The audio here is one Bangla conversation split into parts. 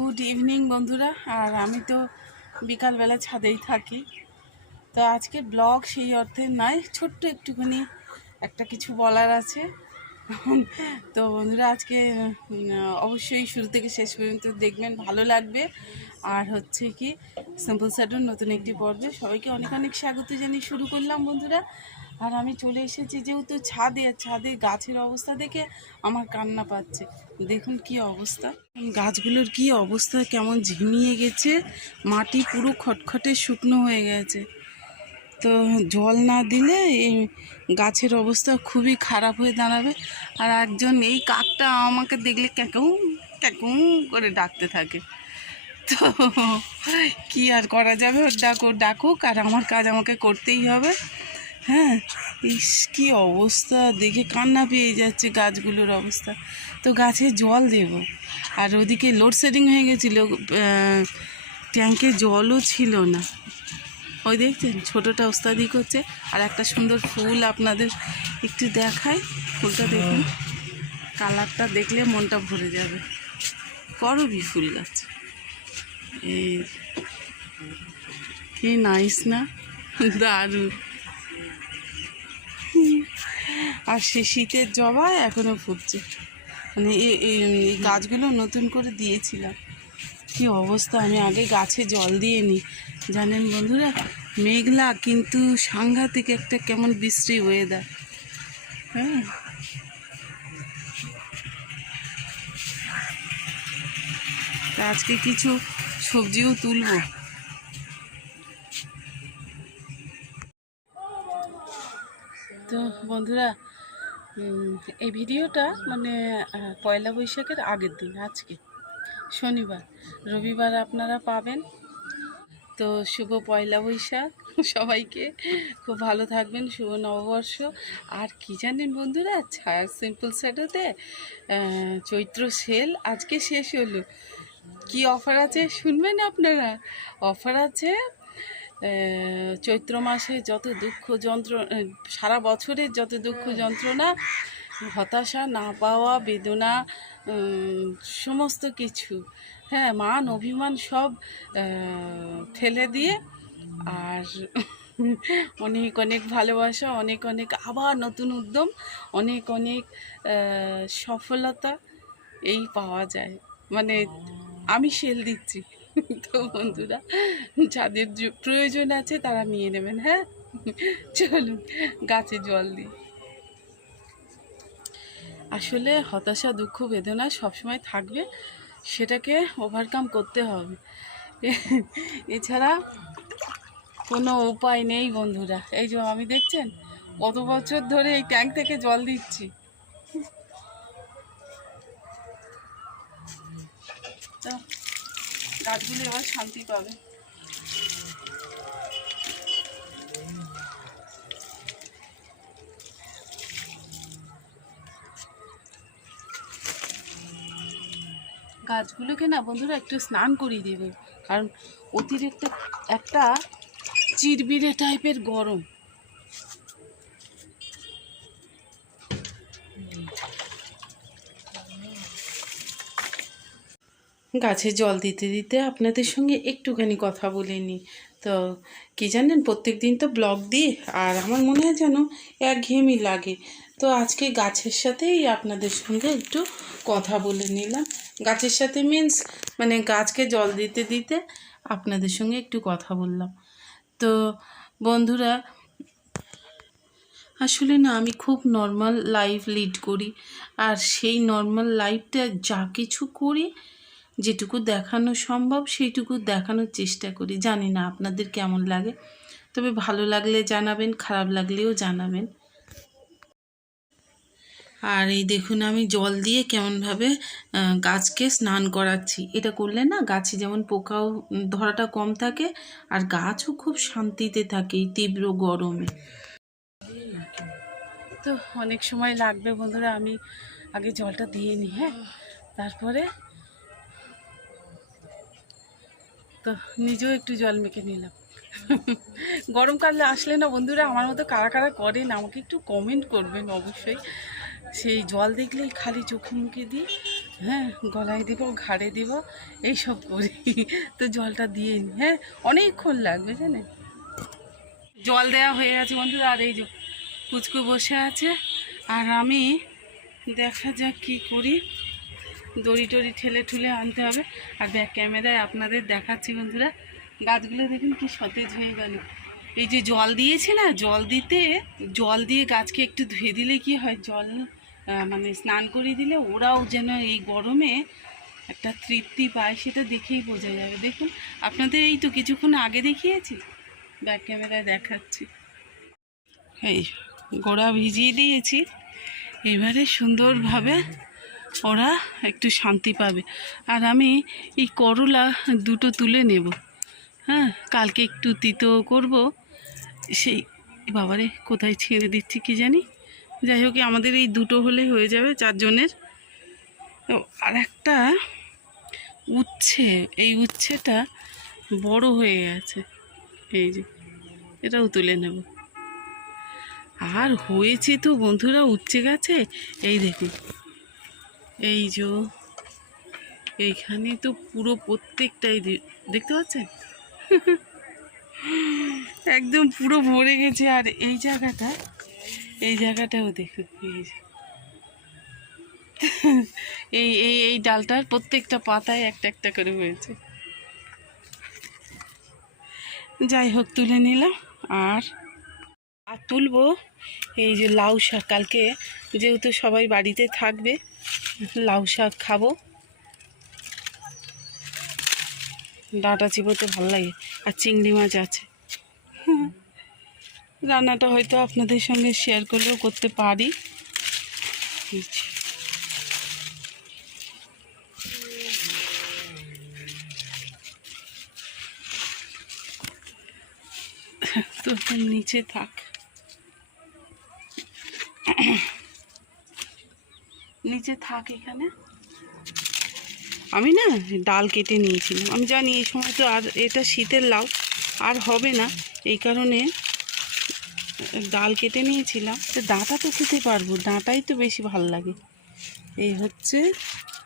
গুড ইভিনিং বন্ধুরা। আর আমি তো বিকালবেলা ছাদেই থাকি, তো আজকে ব্লগ সেই অর্থে নয়, ছোট্ট একটুখানি একটা কিছু বলার আছে। তো বন্ধুরা আজকে অবশ্যই শুরু থেকে শেষ পর্যন্ত দেখবেন, ভালো লাগবে। আর হচ্ছে কি, সিম্পল স্যাডোর নতুন একটি পর্বে সবাইকে অনেক অনেক স্বাগত জানিয়ে শুরু করলাম বন্ধুরা। আর আমি চলে এসেছি যেহেতু ছাদে গাছের অবস্থা দেখে আমার কান্না পাচ্ছে। দেখুন কি অবস্থা, গাছগুলোর কি অবস্থা, কেমন ঝিমিয়ে গেছে, মাটি পুরো খটখটে শুকনো হয়ে গেছে। তো জল না দিলে এই গাছের অবস্থা খুবই খারাপ হয়ে দাঁড়াবে। আর একজন এই কাকটা আমাকে দেখলে ক্যাকুম ক্যাকুম করে ডাকতে থাকে। তো কি আর করা যাবে, ওর ডাকুক, আর আমার কাজ আমাকে করতেই হবে। হ্যাঁ, ইস কি অবস্থা, দেখে কান্না পেয়ে যাচ্ছে গাছগুলোর অবস্থা। তো গাছে জল দেব, আর ওদিকে লোডশেডিং হয়ে গেছিলো, ট্যাঙ্কে জলও ছিল না। ওই দেখছেন ছোটোটা ওস্তাদি করছে। আর একটা সুন্দর ফুল আপনাদের একটু দেখাই, ফুলটা দেখুন, কালারটা দেখলে মনটা ভরে যাবে। করবি ফুল গাছ, এই কি নাইস না, দারুণ। আর সে শীতের জবা এখনও ফুটছে, মানে এই গাছগুলো নতুন করে দিয়েছিলাম। কি অবস্থা, আমি আগে গাছে জল দিয়ে নিই জানেন বন্ধুরা। মেঘলা কিন্তু সাংঘাতিক একটা কেমন বৃষ্টি ওয়েদার। হ্যাঁ, তা আজকে কিছু সবজিও তুলবো। তো বন্ধুরা এই ভিডিওটা মানে পয়লা বৈশাখের আগের দিন, আজকে শনিবার, রবিবার আপনারা পাবেন। তো শুভ পয়লা বৈশাখ সবাইকে, খুব ভালো থাকবেন, শুভ নববর্ষ। আর কি জানেন বন্ধুরা, সিম্পল স্যাডোতে চৈত্র সেল আজকে শেষ হলো। কি অফার আছে শুনবেন আপনারা? অফার আছে চৈত্র মাসে যত দুঃখ যন্ত্রণা, সারা বছরের যত দুঃখ যন্ত্রণা, হতাশা, না পাওয়া, বেদনা, সমস্ত কিছু, হ্যাঁ, মান অভিমান সব ফেলে দিয়ে, আর অনেক অনেক ভালোবাসা, অনেক অনেক আবার নতুন উদ্যম, অনেক অনেক সফলতা এই পাওয়া যায়। মানে আমি সেল দিচ্ছি। তো বন্ধুরা যাদের প্রয়োজন আছে তারা নিয়ে নেবেন। হ্যাঁ, চলুন গাছে জল দিই। আসলে হতাশা, দুঃখ, বেদনা সবসময় থাকবে, সেটাকে ওভারকাম করতে হবে, এছাড়া কোনো উপায় নেই বন্ধুরা। এই যে আমি দেখছেন কত বছর ধরে এই ট্যাঙ্ক থেকে জল দিচ্ছি। তো গাছগুলো এবার শান্তি পাবে। গাছগুলোকে না বন্ধুরা একটু স্নান করিয়ে দেবে, কারণ অতিরিক্ত একটা চিরবিরে টাইপের গরম। গাছে জল দিতে দিতে আপনাদের সঙ্গে একটুখানি কথা বলে নিই। তো কি জানেন, প্রত্যেক দিন তো ব্লগ দিই, আর আমার মনে হয় যেন একঘেয়েমি লাগে। তো আজকে গাছের সাথেই আপনাদের সঙ্গে একটু কথা বলে নিলাম। গাছের সাথে মিন্স মানে গাছকে জল দিতে দিতে আপনাদের সঙ্গে একটু কথা বললাম। তো বন্ধুরা আসলে না, আমি খুব নর্মাল লাইফ লিড করি, আর সেই নর্মাল লাইফটা যা কিছু করি, যেটুকু দেখানো সম্ভব সেইটুকু দেখানোর চেষ্টা করি। জানি না আপনাদের কেমন লাগে, তবে ভালো লাগলে জানাবেন, খারাপ লাগলেও জানাবেন। আর এই দেখুন আমি জল দিয়ে কেমনভাবে গাছকে স্নান করাচ্ছি। এটা করলে না গাছে যেমন পোকাও ধরাটা কম থাকে, আর গাছও খুব শান্তিতে থাকে এই তীব্র গরমে। তো অনেক সময় লাগবে বন্ধুরা, আমি আগে জলটা দিয়ে নিই। হ্যাঁ, তারপরে তো নিজেও একটু জল মেখে নিলাম। গরমকালে আসলে না বন্ধুরা, আমার মতো কারা কারা করেন আমাকে একটু কমেন্ট করবেন অবশ্যই। সেই জল দেখলেই খালি চোখে মুখে দিই, হ্যাঁ, গলায় দিব, ঘাড়ে দিব, এইসব করি। তো জলটা দিয়ে নিই। হ্যাঁ, অনেকক্ষণ লাগবে জানেন। জল দেওয়া হয়ে গেছে বন্ধুরা, আর এই যে পুচকু বসে আছে, আর আমি দেখা যাক কী করি। দড়ি টড়ি ঠেলে ঠুলে আনতে হবে। আর ব্যাক ক্যামেরায় আপনাদের দেখাচ্ছি বন্ধুরা, গাছগুলো দেখুন কি সতেজ হয়ে গেল। এই যে জল দিয়েছি না, জল দিয়ে গাছকে একটু ধুয়ে দিলে কি হয়, জল মানে স্নান করে দিলে ওরাও যেন এই গরমে একটা তৃপ্তি পায়, সেটা দেখেই বোঝা যাবে। দেখুন আপনাদের এই তো কিছুক্ষণ আগে দেখিয়েছি, ব্যাক ক্যামেরায় দেখাচ্ছি। এই গোড়া ভিজিয়ে দিয়েছি, এবারে সুন্দরভাবে ওরা একটু শান্তি পাবে। আর আমি এই করলা দুটো তুলে নেব। হ্যাঁ, কালকে একটু তিতো করব। সেই বাবারে কোথায় ছেড়ে দিচ্ছি কি জানি। যাই হোক, আমাদের এই দুটো হলে হয়ে যাবে 4 জনের। আর একটা উচ্ছে, এই উচ্ছেটা বড় হয়ে গেছে, এই যে এটাও তুলে নেব। আর হয়েছে তো বন্ধুরা উচ্ছে গাছে, এই দেখুন, এই যে এইখানে তো পুরো প্রত্যেকটাই দেখতে পাচ্ছেন, একদম পুরো ভরে গেছে। আর এই জায়গাটাও দেখুন, এই যে এই ডালটার প্রত্যেকটা পাতায় একটা একটা করে হয়েছে। যাই হোক, তুলে নিলাম। আর তুলবো এই যে লাউ শাক, কালকে যেহেতু সবাই বাড়িতে থাকবে, লাউ শাক খাবো। ডাঁটা চিবোতে ভালো লাগে, আর চিংড়ি মাছ আছে। রান্নাটা হয়তো আপনাদের সঙ্গে শেয়ার করলেও করতে পারি। তো নিচে থাক, নিচে থাক এখানে। আমি না ডাল কেটে নিয়েছিলাম, আমি জানি এই সময় তো আর এটা শীতের লাউ আর হবে না, এই কারণে ডাল কেটে নিয়েছিলাম। তো ডাঁটা তো খেতে পারবো, ডাঁটাই তো বেশি ভালো লাগে। এই হচ্ছে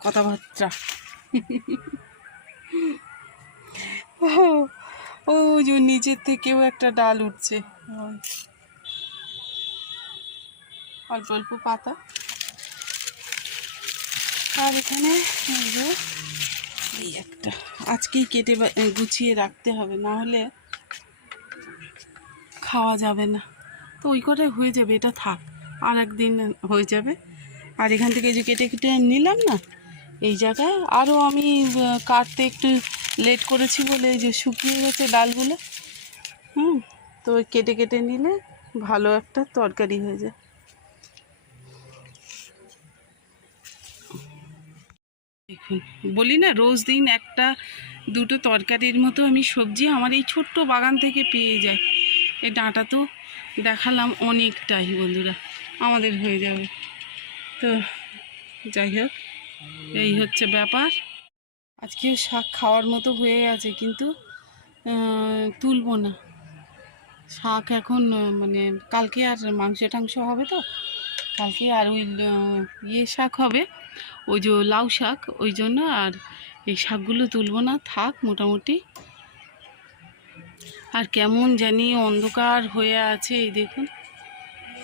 কথাবার্তা। ও যে নিচের থেকেও একটা ডাল উঠছে, অল্প অল্প পাতা। আর এখানে এই একটা আজকেই কেটে গুছিয়ে রাখতে হবে, না হলে খাওয়া যাবে না। তো ওই করে হয়ে যাবে, এটা থাক, আর একদিন হয়ে যাবে। আর এখান থেকে যে কেটে কেটে নিলাম না, এই জায়গায় আরও আমি কাটতে একটু লেট করেছি বলে এই যে শুকিয়ে গেছে ডালগুলো। তো কেটে কেটে নিলে ভালো একটা তরকারি হয়ে যায়। দেখুন, বলি না রোজ দিন একটা দুটো তরকারির মতো আমি সবজি আমার এই ছোট্ট বাগান থেকে পেয়ে যাই। এই ডাঁটা তো দেখালাম অনেকটাই বন্ধুরা, আমাদের হয়ে যাবে। তো যাই হোক, এই হচ্ছে ব্যাপার। আজকেও শাক খাওয়ার মতো হয়ে আছে, কিন্তু তুলব না শাক এখন। মানে কালকে আর মাংস টাংস হবে, তো কালকে আর ওই শাক হবে, ওই যে লাউ শাক, ওই জন্য আর এই শাকগুলো তুলব না, থাক মোটামুটি। আর কেমন জানি অন্ধকার হয়ে আছে, এই দেখুন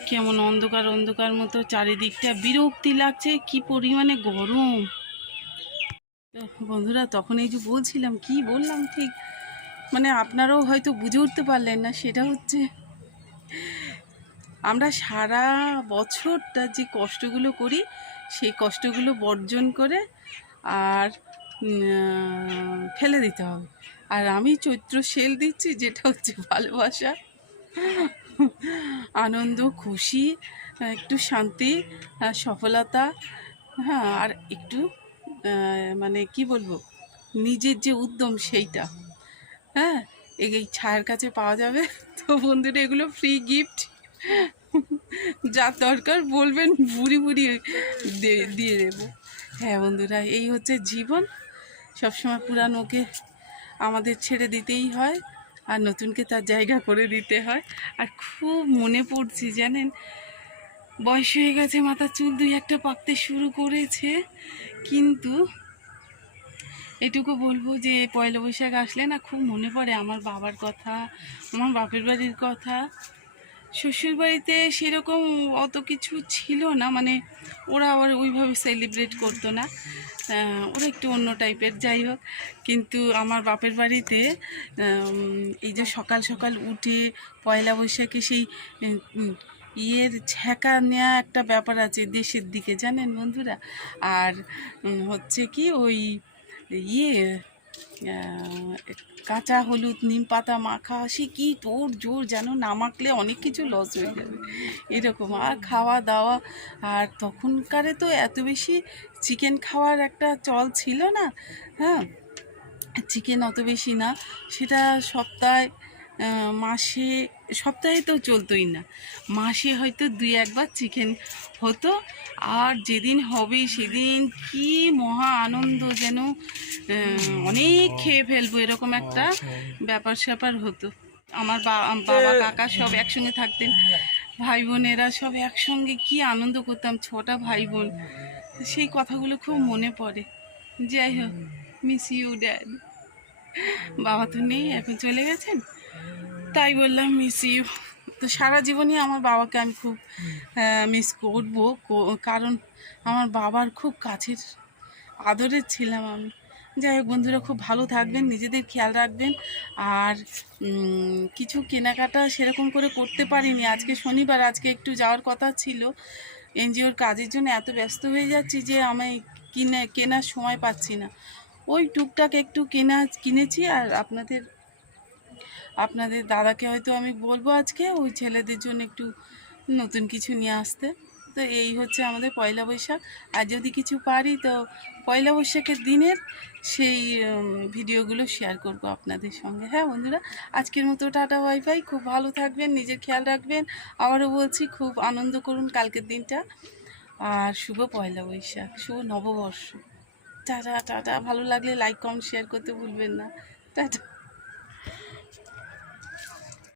কেমন অন্ধকার অন্ধকার মতো চারিদিকটা, বিরক্তি লাগছে, কি পরিমাণে গরম। বন্ধুরা তখন এই যে বলছিলাম, কি বললাম ঠিক মানে আপনারাও হয়তো বুঝে উঠতে পারলেন না, সেটা হচ্ছে আমরা সারা বছরটা যে কষ্টগুলো করি, সেই কষ্টগুলো বর্জন করে আর ফেলে দিতে হবে। আর আমি চৈত্র সেল দিচ্ছি, যেটা হচ্ছে ভালোবাসা, আনন্দ, খুশি, একটু শান্তি, সফলতা, হ্যাঁ, আর একটু মানে কি বলবো, নিজের যে উদ্যম সেইটা, হ্যাঁ, এই ছায়ের কাছে পাওয়া যাবে। তো বন্ধুরা এগুলো ফ্রি গিফট, যার দরকার বলবেন, ভুরি ভুরি দিয়ে দেবো। হ্যাঁ বন্ধুরা, এই হচ্ছে জীবন, সবসময় পুরানোকে আমাদের ছেড়ে দিতেই হয়, আর নতুনকে তার জায়গা করে দিতে হয়। আর খুব মনে পড়ছে জানেন, বয়স হয়ে গেছে, মাথার চুল দুই একটা পাকতে শুরু করেছে, কিন্তু এটুকু বলবো যে পয়লা বৈশাখ আসলে না খুব মনে পড়ে আমার বাবার কথা, আমার বাপের বাড়ির কথা। শ্বশুরবাড়িতে সেরকম অত কিছু ছিল না, মানে ওরা আবার ওইভাবে সেলিব্রেট করতো না, ওরা একটু অন্য টাইপের, যাই হোক। কিন্তু আমার বাপের বাড়িতে এই যে সকাল সকাল উঠে পয়লা বৈশাখে সেই ইয়ের ছ্যাঁকা নেওয়া একটা ব্যাপার আছে দেশের দিকে, জানেন বন্ধুরা। আর হচ্ছে কি ওই ইয়ে কাঁচা হলুদ নিম পাতা মাখা, সে কি তোর জোর, যেন না মাখলে অনেক কিছু লস হয়ে যাবে এরকম। আর খাওয়া দাওয়া, আর তখনকারে তো এত বেশি চিকেন খাওয়ার একটা চল ছিল না। হ্যাঁ, চিকেন অত বেশি না, সেটা সপ্তাহে মাসে, সপ্তাহে তো চলতোই না, মাসে হয়তো 2-1 বার চিকেন হতো। আর যেদিন হবে সেদিন কি মহা আনন্দ, যেন অনেক খেয়ে ফেলবো এরকম একটা ব্যাপার স্যাপার হতো। আমার বাবা কাকা সব একসঙ্গে থাকতেন, ভাই বোনেরা সব একসঙ্গে কি আনন্দ করতাম, 6টা ভাই বোন। সেই কথাগুলো খুব মনে পড়ে। যাই হোক, মিস ইউ ড্যাড। বাবা তো নেই, এখন চলে গেছেন, তাই বললাম মিস ইউ। তো সারা জীবনই আমার বাবাকে আমি খুব মিস করবো, কারণ আমার বাবার খুব কাছের আদরের ছিলাম আমি। যাই হোক বন্ধুরা, খুব ভালো থাকবেন, নিজেদের খেয়াল রাখবেন। আর কিছু কেনাকাটা সেরকম করে করতে পারিনি, আজকে শনিবার, আজকে একটু যাওয়ার কথা ছিল এনজিওর কাজের জন্য। এত ব্যস্ত হয়ে যাচ্ছি যে আমি কেনার সময় পাচ্ছি না। ওই টুকটাক একটু কিনেছি। আর আপনাদের দাদাকে হয়তো আমি বলবো আজকে ওই ছেলেদের জন্য একটু নতুন কিছু নিয়ে আসতে। তো এই হচ্ছে আমাদের পয়লা বৈশাখ। আর যদি কিছু পারি তো পয়লা বৈশাখের দিনের সেই ভিডিওগুলো শেয়ার করব আপনাদের সঙ্গে। হ্যাঁ বন্ধুরা, আজকের মতো টাটা বাই বাই। খুব ভালো থাকবেন, নিজের খেয়াল রাখবেন। আবারও বলছি, খুব আনন্দ করুন কালকের দিনটা। আর শুভ পয়লা বৈশাখ, শুভ নববর্ষ। Tata tata. ভালো লাগলে লাইক কমেন্ট শেয়ার করতে ভুলবেন না। টাটা।